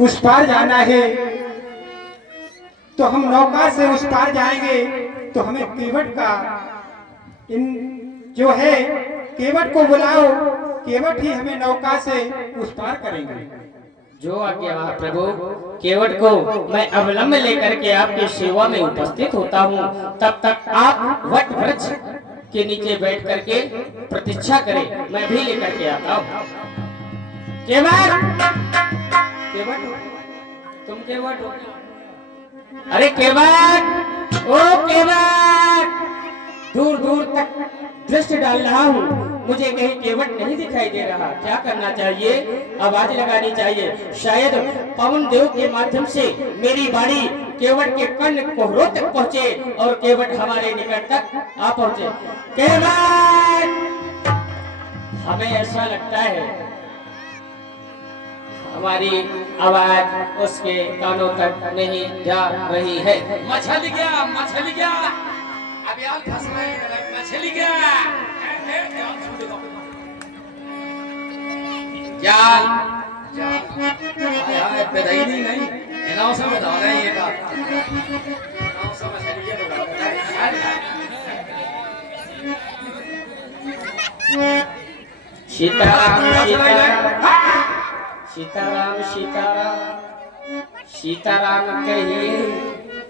उस पार जाना है तो हम नौका से उस पार जाएंगे, तो हमें केवट का इन जो है केवट को बुलाओ, केवट ही हमें नौका से उस पार करेंगे। जो आज्ञा प्रभु, केवट को मैं अवलंब लेकर के आपकी सेवा में उपस्थित होता हूँ। तब तक आप वट वृक्ष के नीचे बैठ करके प्रतीक्षा करें, मैं भी लेकर के आता हूँ। केवट, केवट तुम केवट हो? अरे केवट, ओ केवट, दूर दूर तक दृष्टि डाल रहा हूँ, मुझे कहीं केवट नहीं दिखाई दे रहा। क्या करना चाहिए? आवाज लगानी चाहिए, शायद पवन देव के माध्यम से मेरी बाणी केवट के कर्ण कोहरों तक पहुँचे और केवट हमारे निकट तक आ पहुँचे। केवट, हमें ऐसा लगता है हमारी आवाज उसके कानों तक नहीं जा रही है। मछली गया, मछली गया, अभी आप फंस रहे हैं, मछली गया, जाल, जाल, पैदाई नहीं, इनाव से बता रहे हैं ये का, इनाव से मछली गया तो बता रहे हैं। सीताराम सीताराम सीताराम सीताराम सीताराम कहिए,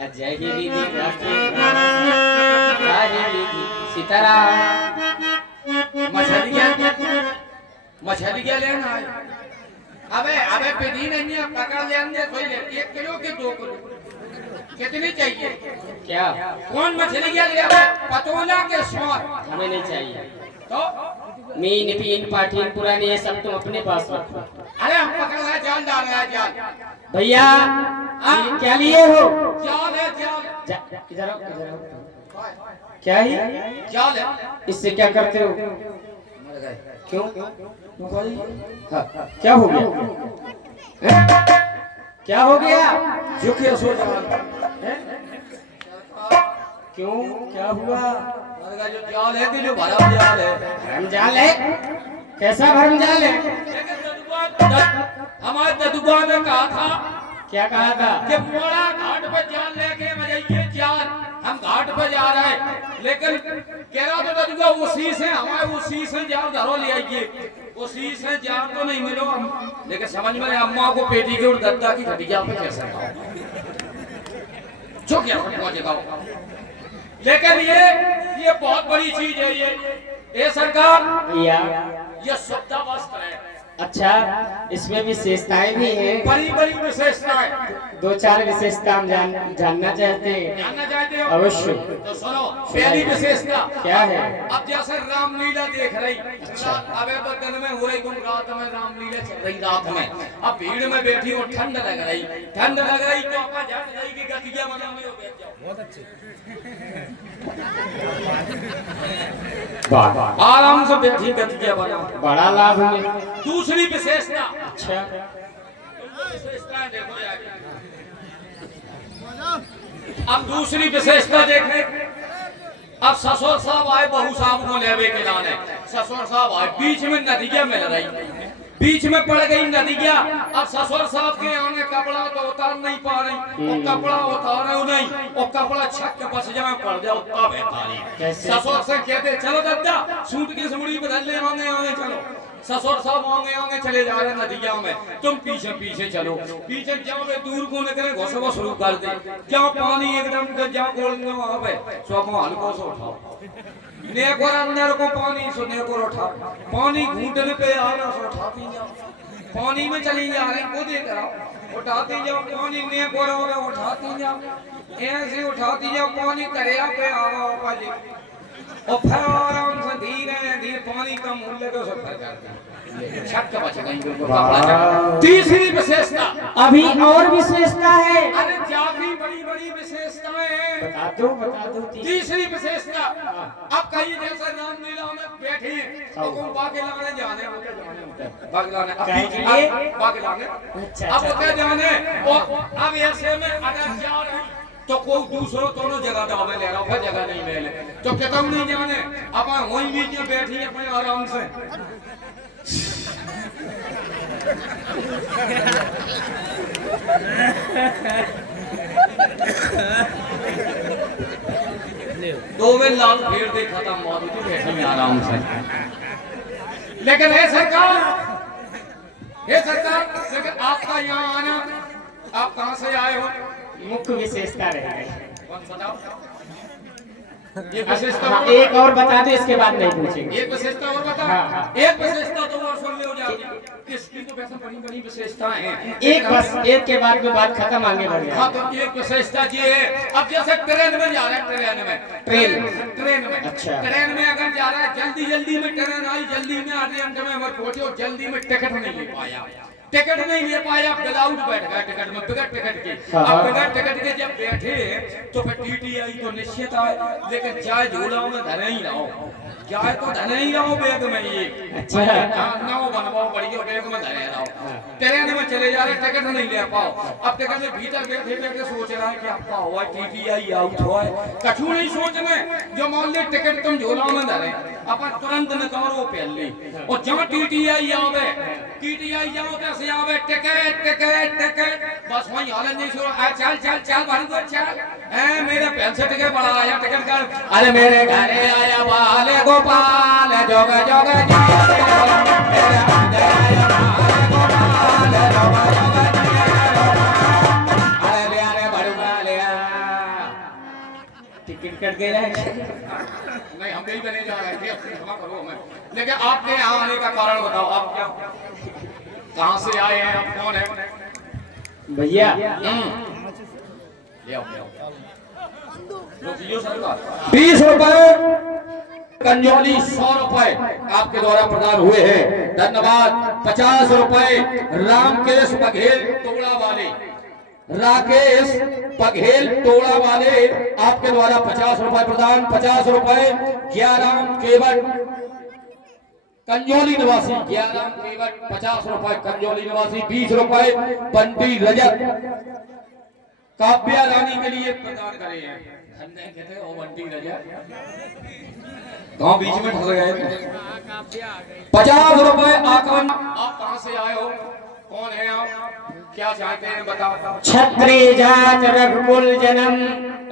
अजय ही विधि राखे सीताराम। मछली क्या लेना है? अबे पेड़ी नहीं है, पकड़ लेंगे कोई ले, 1 किलो के 2 किलो कितनी चाहिए? क्या कौन मछली क्या ले? पतोला के स्वाद हमें नहीं चाहिए। तो मीन पीन पाठीन पुरानी ये सब तुम अपने पास रखो। अरे हम पकड़ रहे, जाल डाल रहे हैं, जाल भैया क्या लिए हो? जाल है, जाल इधर आओ, इधर आओ। क्या है? जाल है। इससे क्या करते हो? मर गए। क्यों? हाँ, क्या हो गया? क्या हो गया? जो कि सो जाल क्यों, क्या हुआ? मर गए। जो जाल है कि जो भरा जाल है? भरम जाल है। कैसा भरम जाल है? हमारे ददुआ ने कहा था, क्या कहा था? कि मोड़ा घाट पर जाल लेके जाइए, जाल हम घाट पर जा रहे हैं, लेकिन कह रहा था ददुआ उसी से हमारे उसी से जाल धरो ले आइए, उसी से जाल तो नहीं मिलो हम, लेकिन समझ में अम्मा को पेटी के और दद्दा की खटिया पे कैसे जो क्या पहुंचेगा। लेकिन ये बहुत बड़ी चीज है, ये सरकार ये सत्ता वस्त्र है। अच्छा, इसमें विशेषताएं भी हैं। बड़ी बड़ी विशेषताएं, 2-4 विशेषता हम जानना चाहते हैं। जानना चाहते हो? अवश्य। तो सुनो, पहली विशेषता क्या है? अब जैसे रामलीला देख रही, अबे तो दिन में हो रही, तुम रात में रामलीला चल रही, रात में अब भीड़ में बैठी हो, ठंड लग रही, ठंड लग रही तो अपना जान जाएगी गतिया बनाने हो बैठ जाओ। बहुत अच्छे, आराम से बैठी गतिया बनाओ, बड़ा लाभ है। दूसरी विशेषता, अच्छा, विशेषता देखो यार। अब दूसरी विशेषता देखें, अब ससुर साहब आए बहू साहब को लेवे के लाने, ससुर साहब आए, बीच में नदिया मिल रही, बीच में पड़ गई नदिया। अब ससुर साहब के आगे कपड़ा तो उतार नहीं पा रही, और कपड़ा उतारो नहीं, और कपड़ा छक के बस जमा पड़ जाओ तब है। ससुर से कहते चलो दद्दा सूट की सुड़ी बदल ले, आगे आगे चलो। ससुर साहब आगे आगे चले जा रहे नदिया में, तुम पीछे पीछे चलो, पीछे जाओ दूर को निकले घोसवा शुरू कर दे, जाओ पानी एकदम जाओ गोल वहां पे सब हल्को से उठाओ, नेकोर अंदर को पानी सो नेकोर उठा, पानी घूंटने पे आ रहा सो उठाती जाओ, पानी में चली जा रही को देख रहा उठाती जाओ, पानी नेकोर हो उठाती जाओ, ऐसे उठाती जाओ, पानी दरिया पे आ रहा हो पाजी, और फिर आराम से धीरे धीरे पानी का मूल्य तो सब फर्क करता है। छक्का बच गई। तीसरी विशेषता, अभी और विशेषता है। अरे जाती बड़ी बड़ी विशेषताएं हैं, बता दो। तीसरी विशेषता, अब कहीं जैसे रामलीला में बैठे हैं तो बागेलाने जाने होते, बागेलाने अब होते जाने, अब ऐसे में अगर जा रहे तो कोई दूसरों दोनों जगह दावे ले रहा हो, जगह नहीं मिले तो कितम नहीं जाने, अब वहीं बीच में बैठी अपने आराम से। दो में लात फेर दे खत्म मौत की बैठी में आराम से। लेकिन हे सरकार, लेकिन आपका यहाँ आना, आप कहाँ से आए हो? मुख्य विशेषता रहेगी। कौन बताओ? ये विशेषता हाँ, एक और बता दो, इसके बाद नहीं पूछेंगे। एक विशेषता और बताओ। हाँ। एक विशेषता तो और सुन ले हो जाती। किसकी तो वैसे बड़ी बड़ी विशेषताएं हैं। एक बस, एक के बाद में बात खत्म, आगे बढ़ हाँ जाए। तो एक विशेषता ये है, अब जैसे ट्रेन में जा रहा है, ट्रेन में अच्छा। ट्रेन में अगर जा रहा है, जल्दी में ट्रेन आई, जल्दी में आधे घंटे में अगर पहुंचे और जल्दी में टिकट नहीं ले पाया, विदाउट बैठ गया टिकट में, बगैर टिकट के। अब बगैर टिकट के जब बैठे तो फिर टीटी आई तो निश्चित आए, लेकिन चाय झोलाओं में धने ही रहो, चाय तो धने ही रहो बैग में ये। अच्छा। नाव बनवाओ बढ़िया, बैग में धने रहो। ट्रेन में चले जा रहे, टिकट नहीं ले पाओ। अब टिकट में भीतर बैठे सोच रहा है कि आपका हुआ टीटी आई आउट हुआ है, कछु नहीं सोच में। जो मान ले टिकट तुम झोलाओं में धरे, अपन तुरंत निकालो पहले, और जहाँ टीटी आई आवे, टीटीआई जाओ कैसे आवे, टिकट बस वही हालत नहीं छोड़ो। चल भारी को चल, ए मेरे पैसे टिकट बड़ा आया, टिकट कर। अरे मेरे घरे आया बाले गोपाल, जोगा जोगा अरे बड़ूगा ले टिकट कट गया है। नहीं, हम यही बने जा रहे थे, क्षमा करो हमें। लेकिन आपके यहाँ आने का कारण बताओ, आप क्या, कहाँ से आए हैं, आप कौन है? भैया ले आओ। 20 रुपए कंजोली, 100 रुपए आपके द्वारा प्रदान हुए हैं, धन्यवाद। 50 रुपए रामकेश बघेल टोला वाले, राकेश बघेल टोला वाले आपके द्वारा 50 रुपए प्रदान। 50 रुपए ज्ञाराम केवट कंजोली निवासी, ज्ञाराम केवट 50 रुपए कंजोली निवासी। 20 रुपए बंटी रजत काव्या रानी के लिए प्रदान करे हैं, कहते हो बंटी रजत, गांव बीच में ठग गए। 50 रुपए आकवन, आप कहाँ से आए हो, कौन है आप, क्या चाहते हैं बताओ? क्षत्रिय जात रघुकुल जन्म,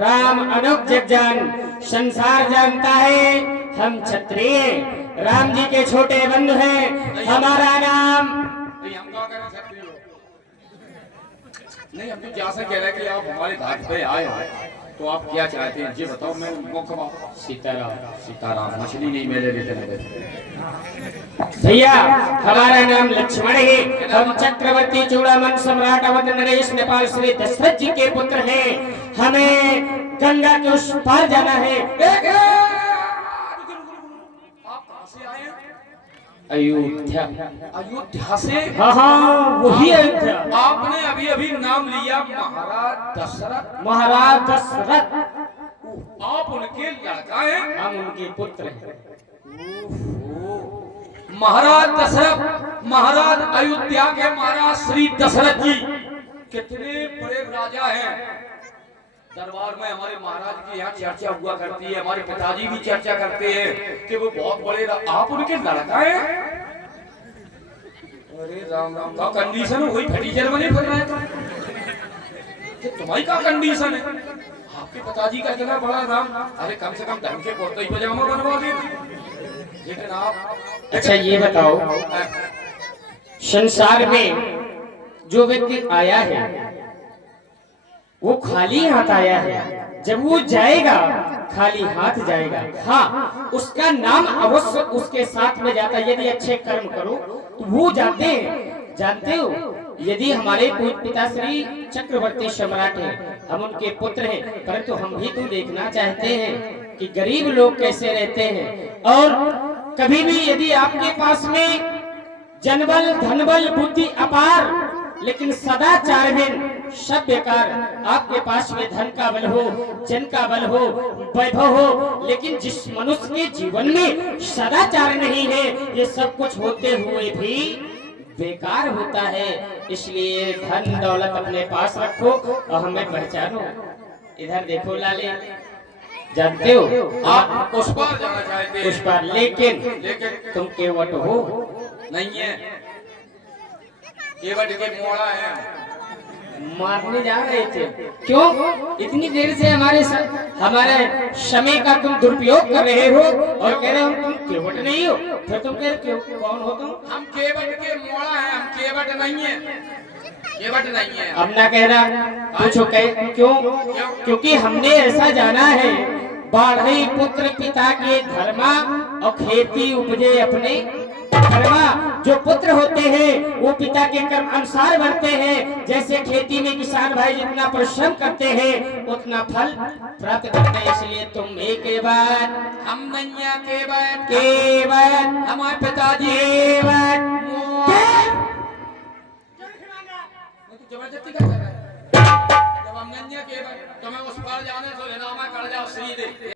राम अनुज जगजान, संसार जानता है हम क्षत्रिय, राम जी के छोटे बंधु हैं, हमारा नाम। नहीं, हम क्या करें क्षत्रिय लोग? नहीं, हम तो जैसे कह रहे हैं कि आप हमारे घाट पे आए हो, तो आप क्या चाहते हैं जी बताओ। मैं मुख्य सीताराम मछली नहीं मेरे लेते। भैया हमारा नाम लक्ष्मण है, हम चक्रवर्ती चूड़ामन सम्राट अवध नरेश नेपाल श्री दशरथ जी के पुत्र हैं। हमें गंगा के उस पार जाना है। आप कहाँ से आए हैं? अयोध्या। अयोध्या से? हाँ, वही अयोध्या। आपने अभी अभी नाम लिया महाराज दशरथ। महाराज दशरथ, आप उनके लड़का हैं? हम उनके पुत्र हैं। महाराज दशरथ, महाराज अयोध्या के महाराज श्री दशरथ जी कितने बड़े राजा हैं। दरबार में हमारे महाराज की यहाँ चर्चा हुआ करती है, हमारे पिताजी भी चर्चा करते हैं कि वो बहुत बड़े आप उनके लड़का हैं। अरे राम राम, का कंडीशन है वही फटीचर बने फिर रहे थे, तुम्हारी का कंडीशन है? आपके पिताजी का इतना बड़ा राम, अरे कम से कम ढंग के कुर्ता पजामा बनवा देते, लेकिन आप। अच्छा ये बताओ, संसार में जो व्यक्ति आया है वो खाली हाथ आया है, जब वो जाएगा खाली हाथ जाएगा। हाँ, उसका नाम अवश्य उसके साथ में जाता है। यदि अच्छे कर्म करो तो वो जाते हैं। जानते हो, यदि हमारे पिताश्री चक्रवर्ती सम्राट हैं, हम उनके पुत्र हैं, परंतु हम भी तो देखना चाहते हैं कि गरीब लोग कैसे रहते हैं। और कभी भी यदि आपके पास में जनबल धनबल बुद्धि अपार लेकिन सदाचार में सब बेकार, आपके पास में धन का बल हो, जन का बल हो, वैभव हो, लेकिन जिस मनुष्य के जीवन में सदाचार नहीं है, ये सब कुछ होते हुए भी बेकार होता है। इसलिए धन दौलत अपने पास रखो और हमें पहचानो। इधर देखो लाले, जानते हो आप उस पार जाना चाहते हैं, उस पार, लेकिन तुम केवट हो नहीं है, केवट के मोड़ा है। मारने जा रहे थे। क्यों इतनी देर से हमारे समय का तुम दुरुपयोग कर रहे हो और कह रहे हो तुम केवट नहीं हो, फिर तुम कह रहे हो कौन हो तुम? हम केवट के मोड़ा हैं, हम केवट नहीं है, केवट नहीं है। अब ना कहना पूछो क्यों? क्योंकि हमने ऐसा जाना है, बाढ़ई पुत्र पिता के धर्मा और खेती उपजे अपने कर्मा। जो पुत्र होते हैं वो पिता के कर्म अनुसार बढ़ते हैं। जैसे खेती में किसान भाई जितना परिश्रम करते हैं उतना फल प्राप्त करते हैं। इसलिए तुम एक बार हम नैया केवट, केवट हमारे पिताजी केवट जबरदस्ती कर रहे हैं। जब हम नैया केवट तुम्हें उस पार जाने तो लेना, मैं कर जाओ सीधे।